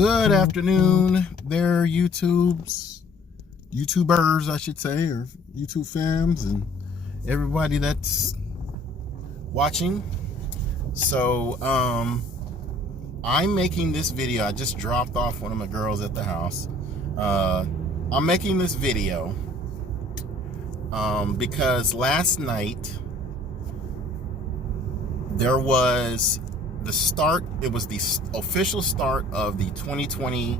Good afternoon there, YouTubers, I should say, or YouTube fams, and everybody that's watching. So, I'm making this video. I just dropped off one of my girls at the house. I'm making this video because last night there was the start. It was the official start of the 2020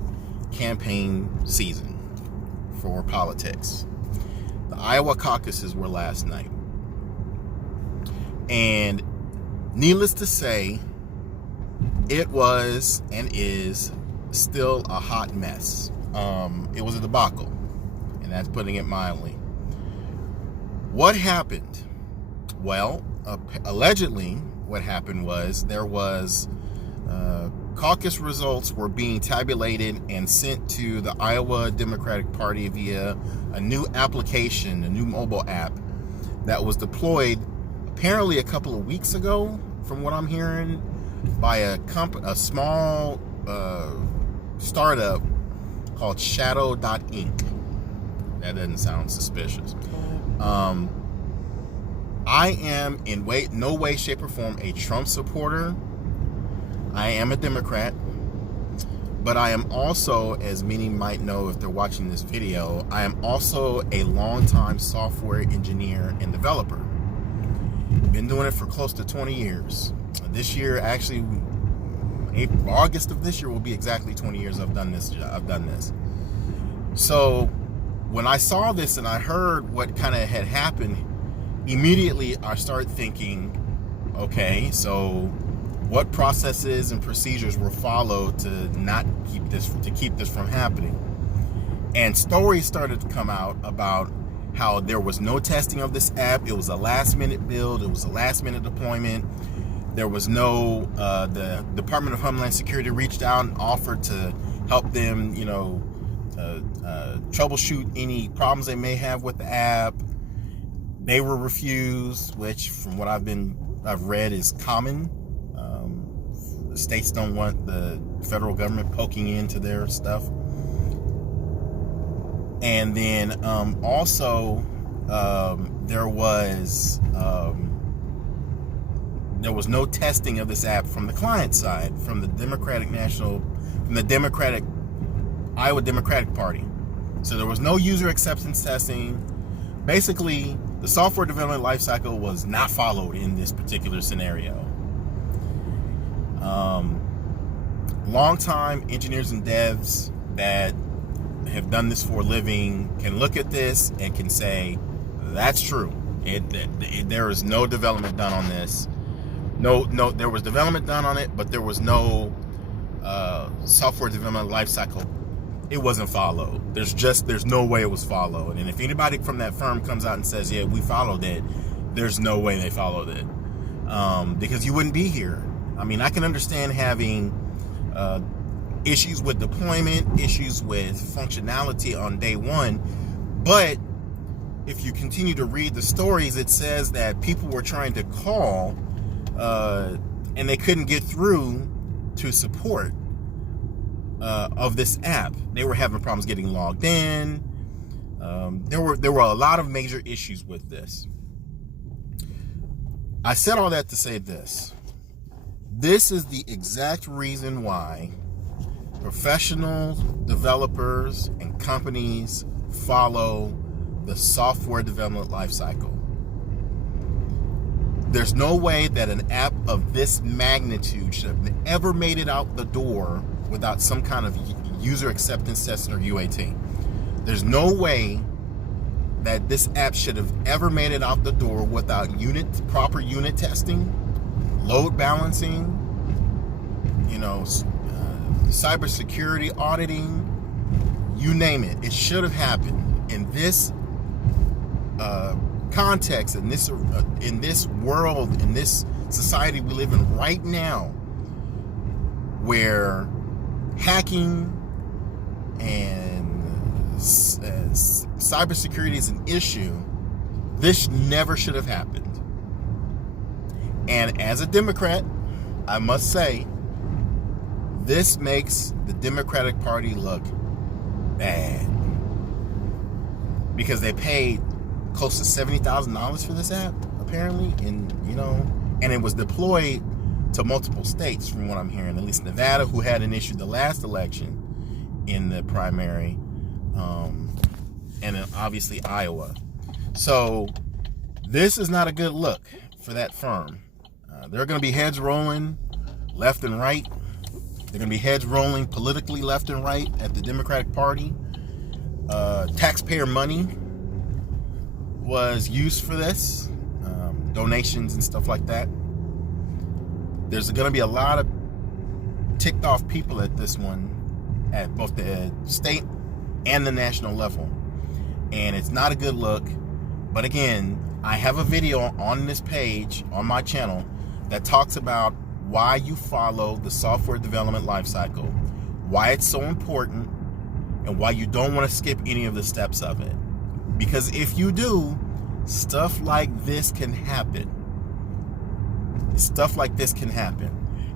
campaign season for politics. The Iowa Caucuses were last night, and needless to say, it was and is still a hot mess. It was a debacle, and that's putting it mildly. What happened? Well, allegedly, what happened was there was caucus results were being tabulated and sent to the Iowa Democratic Party via a new application, a new mobile app that was deployed apparently a couple of weeks ago, from what I'm hearing, by a small startup called Shadow.Inc. That doesn't sound suspicious. I am in no way, shape, or form a Trump supporter. I am a Democrat, but I am also, as many might know if they're watching this video, I am also a longtime software engineer and developer. Been doing it for close to 20 years. This year, actually, August of this year will be exactly 20 years I've done this. So when I saw this and I heard what kind of had happened, immediately I started thinking, okay, so what processes and procedures were followed to keep this from happening? And stories started to come out about how there was no testing of this app. It was a last-minute build. It was a last-minute deployment. There was no, the Department of Homeland Security reached out and offered to help them, troubleshoot any problems they may have with the app. They were refused, which from what I've read is common. The states don't want the federal government poking into their stuff. And then also there was no testing of this app from the client side, from the Iowa Democratic Party. So there was no user acceptance testing. Basically, the software development lifecycle was not followed in this particular scenario. Longtime engineers and devs that have done this for a living can look at this and can say, that's true. There is no development done on this. No, there was development done on it, but there was no software development lifecycle. It wasn't followed. There's no way it was followed. And if anybody from that firm comes out and says, yeah, we followed it, there's no way they followed it. Because you wouldn't be here. I mean, I can understand having issues with deployment, issues with functionality on day one, but if you continue to read the stories, it says that people were trying to call and they couldn't get through to support of this app. They were having problems getting logged in. There were a lot of major issues with this. I said all that to say this. This is the exact reason why professional developers and companies follow the software development lifecycle. There's no way that an app of this magnitude should have ever made it out the door without some kind of user acceptance testing or UAT. There's no way that this app should have ever made it out the door without proper unit testing, load balancing, cybersecurity auditing, you name it. It should have happened. In this context, in this world, in this society we live in right now, where hacking and cybersecurity is an issue, this never should have happened. And as a Democrat, I must say, this makes the Democratic Party look bad because they paid close to $70,000 for this app, apparently, and and it was deployed to multiple states, from what I'm hearing. At least Nevada, who had an issue the last election in the primary, and then obviously Iowa. So this is not a good look for that firm. There are going to be heads rolling left and right. They're going to be heads rolling politically left and right at the Democratic Party. Taxpayer money was used for this, donations and stuff like that. There's going to be a lot of ticked off people at this one, at both the state and the national level. And it's not a good look. But again, I have a video on this page on my channel that talks about why you follow the software development lifecycle, why it's so important, and why you don't want to skip any of the steps of it. Because if you do, stuff like this can happen. Stuff like this can happen.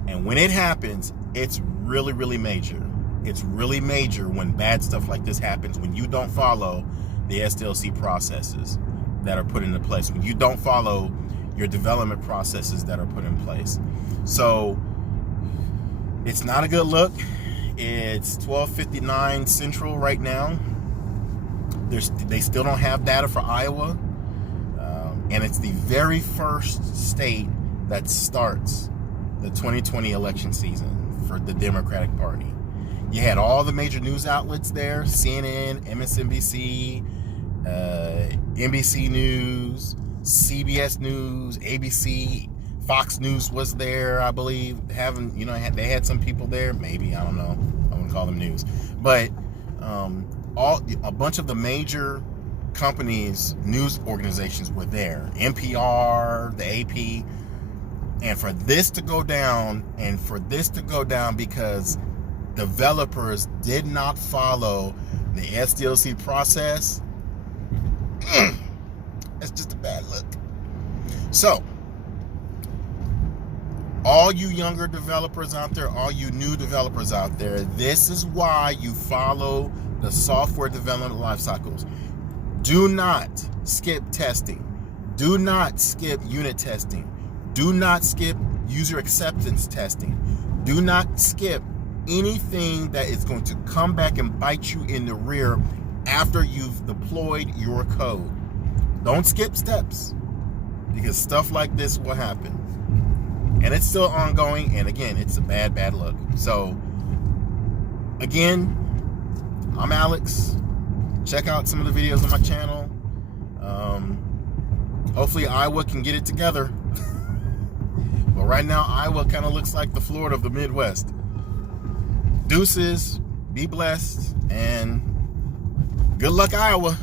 And when it happens, it's really, really major. It's really major when bad stuff like this happens, when you don't follow the SDLC processes that are put into place, when you don't follow your development processes that are put in place. So it's not a good look. It's 12:59 Central right now. They still don't have data for Iowa. And it's the very first state that starts the 2020 election season for the Democratic Party. You had all the major news outlets there: CNN, MSNBC, NBC News, CBS News, ABC, Fox News was there, I believe. They had some people there, maybe, I don't know. I wouldn't call them news. But a bunch of the major companies, news organizations were there. NPR, the AP. And for this to go down, because developers did not follow the SDLC process, that's just a bad look. So, all you younger developers out there, all you new developers out there, this is why you follow the software development life cycles. Do not skip testing. Do not skip unit testing. Do not skip user acceptance testing. Do not skip anything that is going to come back and bite you in the rear after you've deployed your code. Don't skip steps, because stuff like this will happen. And it's still ongoing, and again, it's a bad, bad look. So, again, I'm Alex. Check out some of the videos on my channel. Hopefully Iowa can get it together. But right now, Iowa kind of looks like the Florida of the Midwest. Deuces, be blessed, and good luck, Iowa.